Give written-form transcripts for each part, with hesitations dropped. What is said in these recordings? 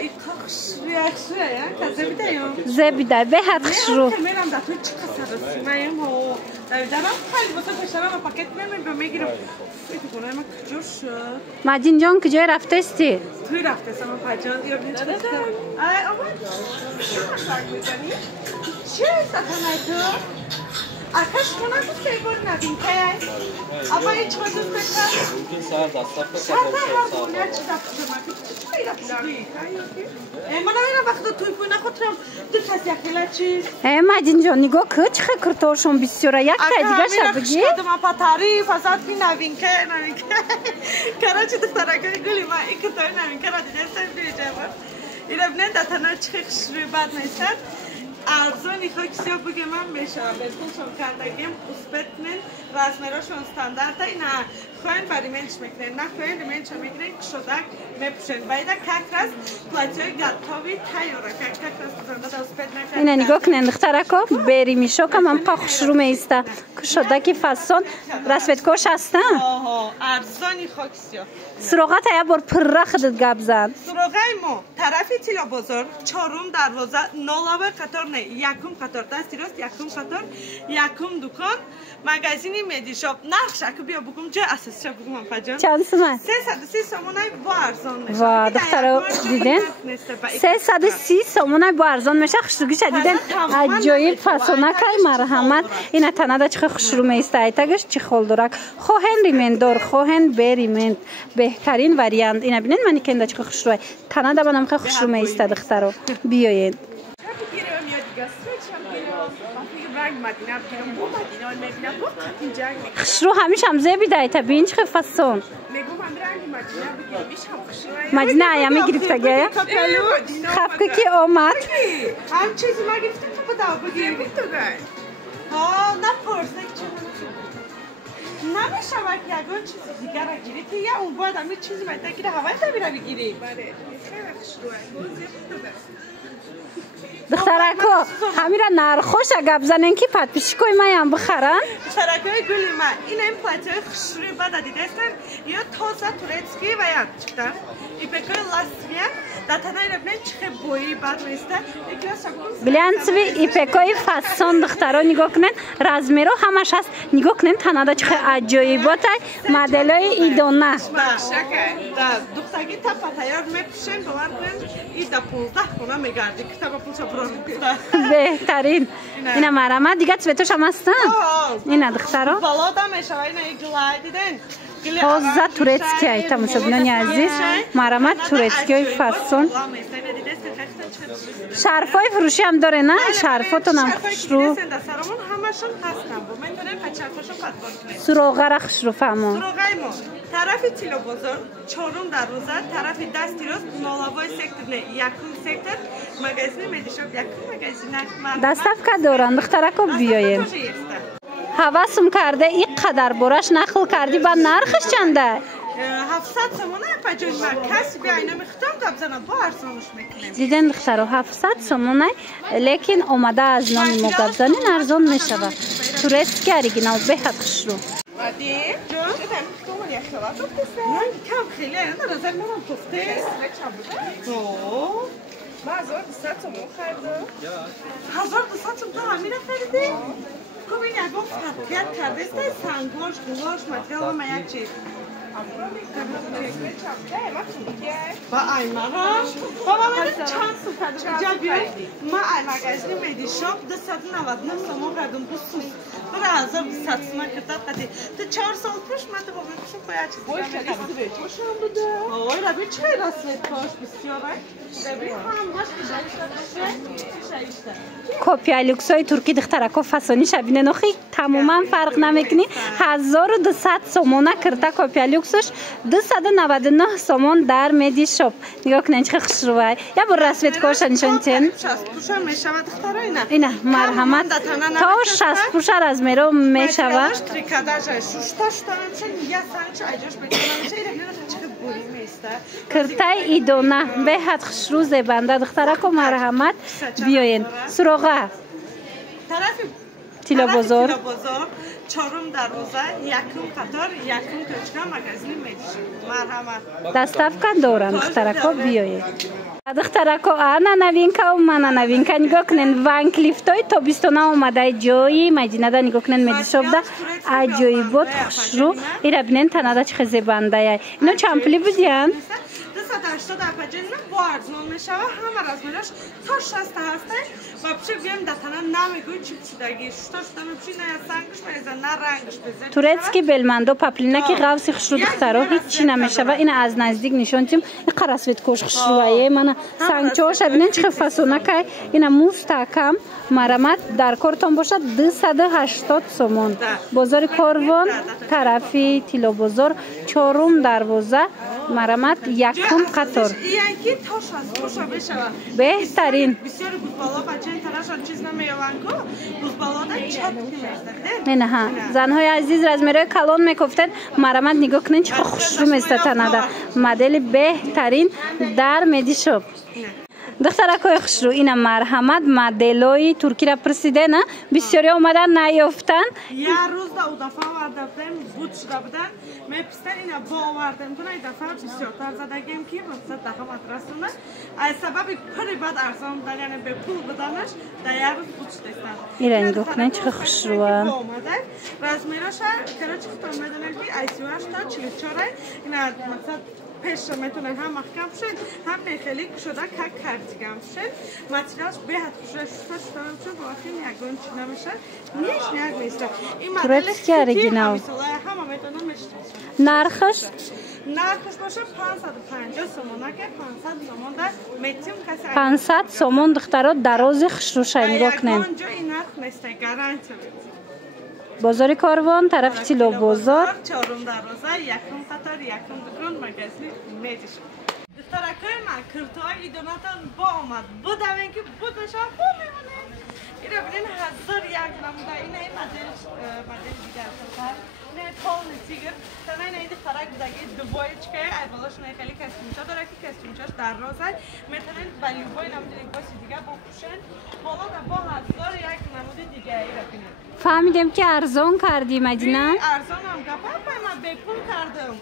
این خشروی یا کسی بیدایم زبیده به حد خشرو میرم در توی چه قصر رسیمیم و دارم خیلی واسه پشترم و پاکت میگیرم فکر کنم من کجا شد مجین جان کجای رفته استی؟ توی رفته سم پجان یا بین چه اما چه استفانه تو؟ آخرش کنم بود که بار ندیم که اما این چه دوست بکن؟ ممکن سر دستاف سر دستاف یا چه دستاف خیلی رفتی من نمیدونم وقتی توی پوی نخوترم دو کسی اخیلا چیز مجین جان نگاه که چه کرتورشون بسیاره یک تا دیگه شد بگی؟ اگه من پا تعریف ازت بی نوین که کراچی دخترکه گلی من این کتای نوین که را دیده سن بیجه بود این ابنه دتنا چه خشروی بد نیستن ارزانی خاکسی ها بگه من میشم بلکن چون کردگیم اسپتنن رزمراشون استاندارده نه خواهن بری منش میکنن نه خواهن ریمنش میکنن کشودک میپوشن بایده ککرس پلاتی های گتاوی تایوره ککرس بزنده دا اسپت نکنن اینه نگاه کنن دخترکو بری میشو که من پا خشرو میسته کشودکی فسان رسمت کش هستن ارزانی خاکسی ها سروغت ها بار پر خدت گب زن سروغای ما طرفی تیلا بزرگ چهارم دروازه نولاوه قطار نه یکم قطار دستی راست یکم قطار یکم دکان مگزینی مدی شاپ نقش اکو بیا بگم جای اساسی شاپ بگم پجان چند سومن 330 سومونای با ارزان میشه وا دخترا دیدن 330 سومونای با ارزان میشه خشروگی دیدن عجایب فسونکای مرحمت این تنادا چه خشرو میسته ایتاگش چه خولدرک خوهن ریمندور خوهن بریمند بهترین واریانت اینا ببینید من کنده چه خشروی تنادا منم خشرو میسته دخترا بیاین خشرو همیشه هم زیبیده تا بین چه فسون مدینه ایامی گرفته گه خفکه کی آمد هم چیزی ما گرفته تو بدا بگیم ها نپرسه نمیشه وقت یکون چیزی دیگر را گیری که یا اون باید همین چیزی باید نگیره هوای تبی را بگیری دخترکو همیرا نرخوش گپ زنن کی پد پیشکوی مایم بخرن دخترکای گلی ما این پلاتی خشروی بد دیدستن یا تازه تورецکی و یا چیکار ایپکای لاسویا داتنای ربن چه بویی بد نیسته بلانسوی ایپکای فسون دخترا نگاه کنن رزمیرو همش هست نگاه کنن تنادا چه عجایبات مدلای ایدونه دخترگی تا پتایار میپوشن باور کن ایدا 15 خونه میگردی کتاب پولش برام بهترین اینا مرامت دیگه سویتوش هم هستن اینا دخترا بالا دا میشه اینا گلای دیدن تازه تورецکی ایتا مسابنانی عزیز مرامت تورецکی فسون شرفای فروشی هم داره نه شرفاتون هم خشرو سروغه را خشرو فهمون طرفی تیلو بزرگ چهارم دروازه طرفی دستی راست نولاوای سکتر نه یکم سکتر مگزین میدیشم یکم مگزین دستف که دارن دخترکو بیاین حواسم کرده این قدر برش نقل کردی با نرخش چنده 700 سومونه پجای مرکز بیا اینا میختم گبزنم با ارزانش میکنیم دیدن دخترو 700 سومونه لیکن اومده از نام ما گبزنین ارزان میشوه تورецکی اریگینال به حد خشرو عادی جون من کم خیلی انا نظر منم گفته ما 1200 تومن خریدم 1200 تومن همین خریدی خب این یکم فرقیت کرده است سنگوش گوش متریال ما یک چیز با ایمانش بابا من چند سو کردم اینجا بیایی ما مگزین میدی شاپ 299 تومن کردم دو سو برای 1200 تومن کردم قدی تو 4 سال پیش من تو بابا پیشم باید چیز کنم آوای ربی چه رسمت کاش بسیار ربی هم باش کپی لوکس های ترکی دخترکو فسانی شبینه نخی تماما فرق نمیکنی 1200 سومونه کرده کپی لوکسش 299 سومون در مدی شاپ نگاه کنین چه خشروای یا بر رسمت کوش نشون تن پوشا میشود دخترا اینا مرحمت تا 60 پوشر از میرو میشود تریکاداژ شوشتاش دارن یا سانچ اجاش بکنم چه چه بوری میسته کرتای ایدونه به حد خشرو زبنده دخترکو مرحمت بیاین سروغه Тила бозор. چهارم دروازه یکم قطار یکم توچکا مغازه میشه مرحمت دستافکا دارن دخترکا بیایید دخترکا انا новинка و من новинка نگاه کنین وان کلیفتای تابستونا اومده جایی مدینه دا نگاه کنین مدیشوب دا عجایبات خوشرو ایرا بینین تنادا چه زیبنده ای اینو چند پولی بودین؟ 280 پجن با ارزون میشه و همه رزمیناش تا 60 هسته و بچه بیم دتنا نمیگوی چی بچیدگی شتا شتا میبچی نه سنگش میزن نه رنگش بزن تورецکی بلمندو پاپلینا که غوصی خوشرو دخترها هیچی نمیشه و این از نزدیک نشون تیم این قرصویت کوش خوشرویه من سنگچوش بینین چه فسونه که این مستحکم مرمت در کارتون باشه 280 سومون بازار کاروان طرفی تیلا بازار چهارم دروازه مرمت یکم قطار بهترین نه ها زنهای عزیز از میره کلان میگفتن مرمت نگاه کنین چه خوشرو میستنده مدل بهترین در مدیشوب دخترکای خوشرو این مرحمت مدلای ترکی را پرسیده نه بسیاری اومدن نیافتن یه روز دا او دفعه آورده بودن بود شده بودن میپستن این با آوردن کنه این دفعه بسیارتر زدگیم که مقصد دفعه مدرسونه از سبب پری بد ارزان دن یعنی به پول بدنش در یه روز بود شده استن این نگاه کنه چه خوشرو رزمیراش کرا چخت آمدنه که ایسیوهاش تا 44 این مقصد پیش میتونه هم محکم شد هم خیلی شده که کردیگم شد متریالش به حد خوشه شده شد واقعی یکون چی نمیشه نیش نیست این تورецکی اریجینال همه میتونه میشه نرخش باشه 550 سومونه که 500 سومون در میتیم کسی 500 سومون دخترها دراز خشروش نگاه کنین اونجا این نرخ نیسته گارانتی بازار کاروان طرف تیلا بازار چهارم دروازه یکم قطار یکم دکان مغازه میشه دخترکای من کرتای ایدوناتان با آمد بودم که بود بشه خوب میمونه این رو بینین 1001 نموده این مدل دیگر کرتر این پال تیگر تنها این دخترک بودگی دوبای چکه ای بالاشون خیلی کستیمچا داره که کستیمچاش در رازه میتونین بلیوبای نموده لباسی دیگر بپوشن حالا با 1001 نموده دیگه ای رو بینین فهمیدم که ارزان کردی مدینه ارزان هم گفت من بپول کردم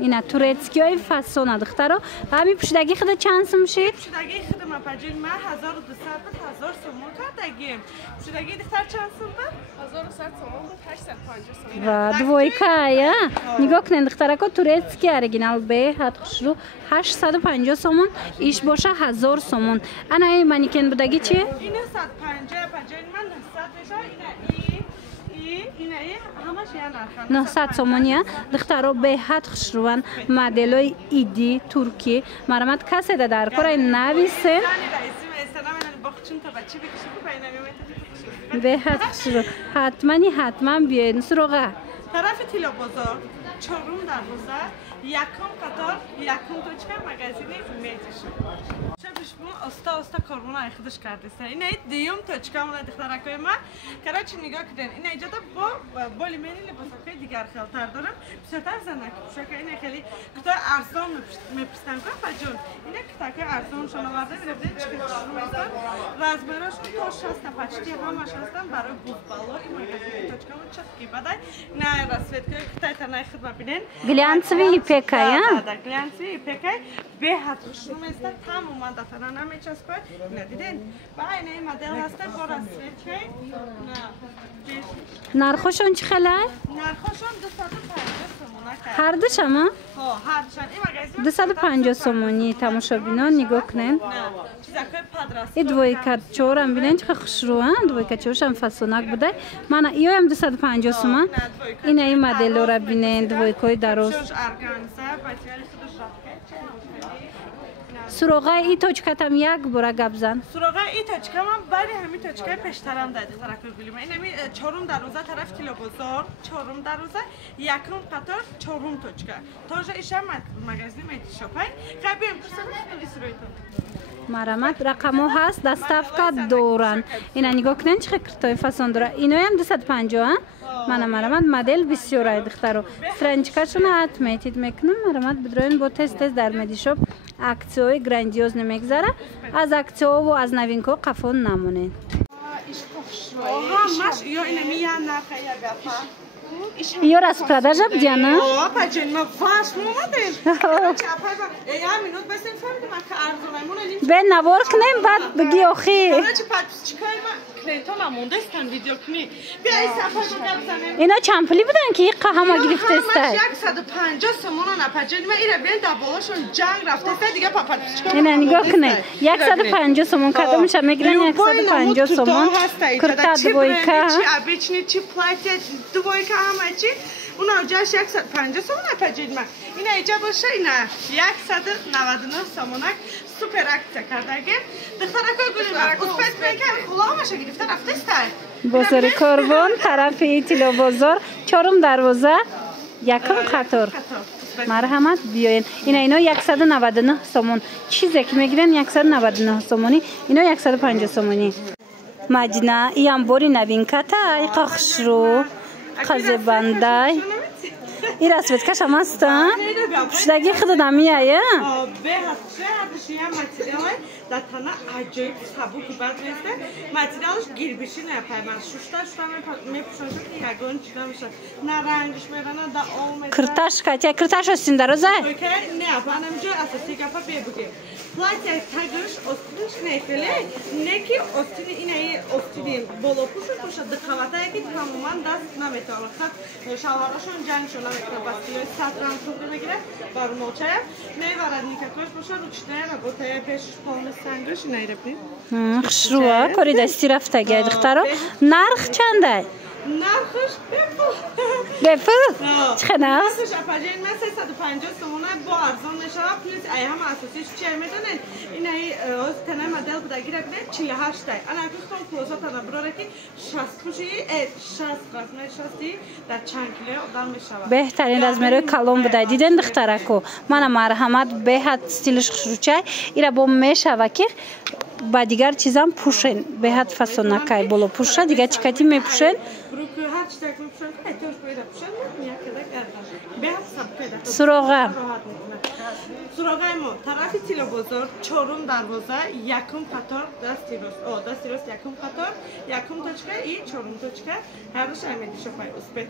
اینا تورецکی های فسونه دخترها همین پوشیدگی خود چند سوم شید؟ پوشیدگی خود من پجیل من 1200 تا 1000 سومون کردگیم پوشیدگی دختر چند سوم بود؟ 1100 سومون بود 850 سومون و دویکه یا نگاه کنین دخترکا تورецکی اریجینال به حد خوشرو 850 سومون ایش باشه 1000 سومون انا این منیکن بودگی چی؟ این 150 پجیل من 900 میشه این همش یه نرخ 900 سومونیه دخترها به حد خوشروان مدلای ایدی ترکی مرمت کسی در کار نویسه به حد خوشرو حتما بیاین سراغه طرف تیلا بازار چهارم دروازه یکم قطار یکم توچکه مغازه میشه چه بشمون استا کارمون خودش کرده است این دیوم توچکه مون دخترکای من کرا چی نگاه کردن این ایجاد با بالیمنی لباسای دیگر خیالتر دارم بسیارتر زنک پوشاک این خیلی کتا ارزان میپستن که فجون این کتا ارزان شون آورده میرفته چیکار میکنن رزمراش تا 60 تا 50 همش هستن برای بوتبالا این مغازه توچکه مون چقدر بده نه رسوت که کتا تنها خدمت ببینن گلانسوی پکای да глянцевый пекай беҳад хушрум аст тамоман датана намечаспад надиден ба айна модел аст бо расветкай нархошон чӣ хелай нархошон 250 сомона ҳар душама ҳо ҳар душан ин магазин 250 сомони тамошобинон нигоҳ кунен чизакай падраст и двойка чорам бинен чӣ хушрӯа двойка чоршам фасонак буда мана иёям 250 сома ина ин моделора бинен двойкаи дароз суроғаи и точкатам як бора гап зан суроғаи и точка ман баъди ҳамин точкаи пештарам дар духтаракҳо гулим инами чорум дароза тараф тилобозор чорум дароза якум қатор чорум точка тожа иша магазин метишопай қабим кусамисроитон марамат рақамо ҳаст доставка доранд ина нигоҳ кунен чӣ киртои фасон дора иноям 250 мана марамат модел бисёрай духтаро страничкашона отметид мекунам марамат бидроин бо тез дар медишоп аксияҳои грандиозне мегзара аз аксияҳо ва аз новинкаҳо қафон намонед همش یا اینه میان نخه یا گفا Ее распродажа где она? О, почему ваш молодец? Чапай, я минут без информации, ма карзонай, мона ним. Бен наворкнем, бад бги охи. Короче, подчикай, ма клиентона мондестан видео кни. Бия сапай бгабзанем. Ина чанд пули будан ки қаҳама гирифтестай? 150 сомона напаҷани ма ира бен даволашон ҷанг рафтестай дига подчикай. Ина нигоҳ кунед. 150 сомон кадомша мегиран 150 сомон. Курта двойка. Чи обычный, чи платье, двойка амачи. Уна ҷаш 150 сомон напаҷани ма. Ина иҷа боша ина 199 сомонак супер акция кардагем. Духтаракой гулима. Успет мекан хуламаша гирифта рафтестай. Бозори Корбон, тарафи Тило бозор, чорум дарвоза, якум қатор. Марҳамат биёен. Ино 199 сомон. Чизе ки мегиран 199 сомони, ино 150 сомони. Маҷна, иам бори новинката, иқа хушрӯ, қазебандай. Ира светкаша маста? Пушдаги худуда мияя? در تنها عجیب سبکی بعد میسته متریالش گیربیشی نپایمان شوشتا میپوشن که یگان چیزا میشه نه رنگش میرن نه آمد کرتاش کاتیا کرتاش هستین دروزه اوکی نه بانم جو اساسی گفا بیبگی платье тагыш остиниш нефеле неки остини инаи остини болопушу тоша дыхаватаги тамоман даст наметавонад хат шалварашон ҷангшо наметавонад бастиёи сатрам туғри мегирад бармолчая меварад никакош боша ручная работая пешиш полный сангаш инайрапни хушрӯа кори дасти рафтаги духтаро нарх чандай нархш бепул бепул чхана нархш апаҷаи ма 350 сомона бо арзон мешава плюс ай ҳама асосиш чия медонед инаи тана модел будагира бинед 48 тай ана гуфтам клозата наброра ки 60 пуши 60 қасме 60 дар чанд кило одам мешава беҳтарин размерои калон будай диден духтарако мана марҳамат беҳад стилиш хушрӯчай ира бо мешава ки ба дигар чизам пушен беҳад фасонакай боло пуша дигар чикати мепушен суроға суроғаймо тарафи тилобозор чорум дарвоза якум қатор дастирост якум қатор якум точка и чорум точка ҳардуш амедишопай успет